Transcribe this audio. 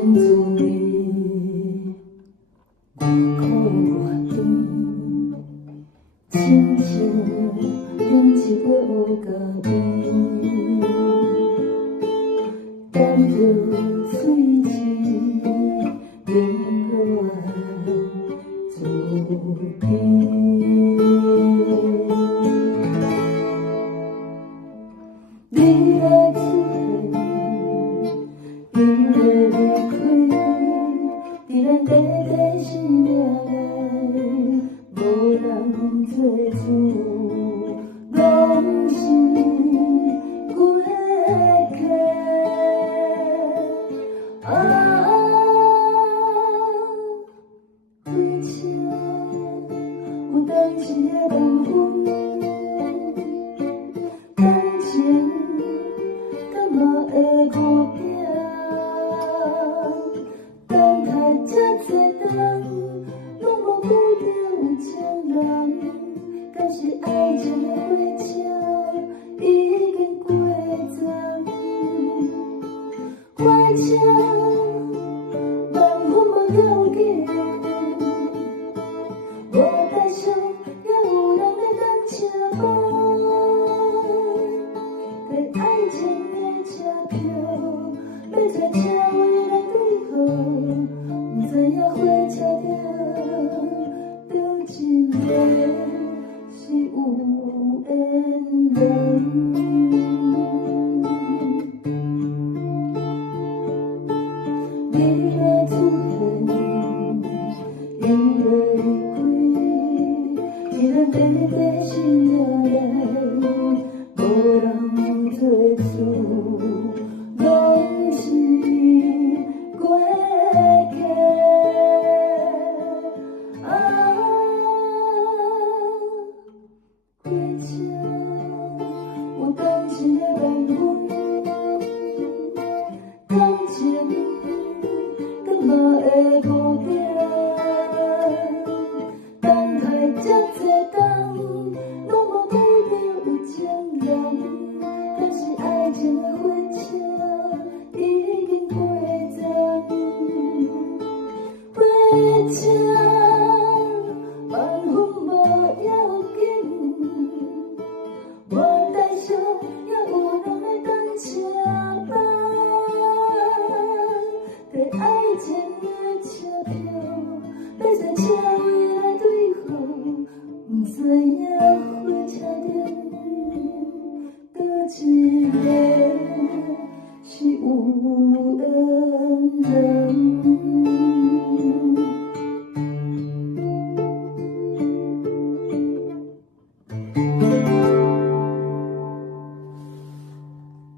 生存的外苦外甜，亲像饮一杯乌咖啡，等着水滴冷落自己。你的出现，伊的离开，在咱短短生命内，无人做主，拢是过客。啊，开车有当时的缘分。感情敢嘛会误行？等待这多天，拢无固定有情人，敢是爱情的火车已经过站？火车万分无要紧，无台上也有人在等车牌。爱情的车票，要坐车位来对号，不知影火车顶倒一个是有缘人。你的出现，伊的离开，在咱短短生命内，无人做主，拢是过客。啊，火车有当时的缘分，感情敢嘛会误定？